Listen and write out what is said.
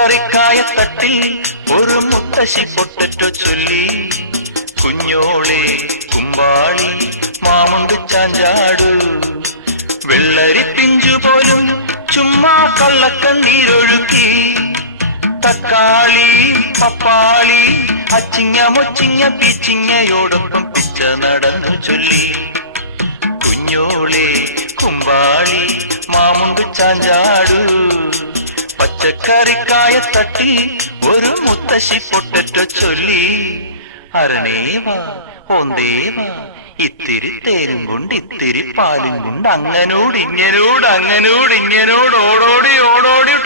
പച്ചക്കറിക്കായത്തട്ടിൽ ഒരു മുത്തശ്ശി പൊട്ടറ്റോ ചൊല്ലി. കുഞ്ഞോളെ കുമ്പാളി മാമുണ്ട് ചാഞ്ചാടു, വെള്ളരി പിഞ്ചു പോലും ചുമ്മാ കള്ളക്കണ്ണീരൊഴുക്കി. തക്കാളി പപ്പാളി അച്ചിങ്ങ മൊച്ചിങ്ങ പീച്ചിങ്ങയോടൊപ്പം പിച്ച നടന്നു ചൊല്ലി. കുഞ്ഞോളെ കുമ്പാളി മാമുണ്ട് ചാഞ്ചാടു, പച്ചക്കറിക്കായത്തട്ടി ഒരു മുത്തശ്ശി പൊട്ടറ്റോ ചൊല്ലി. അരണേവാ ഓന്തേവാ ഇത്തിരി തേരും കൊണ്ട് ഇത്തിരി പാലും കൊണ്ട് അങ്ങനോട് ഇങ്ങനോട് അങ്ങനോട് ഇങ്ങനോട് ഓടോടി ഓടോടി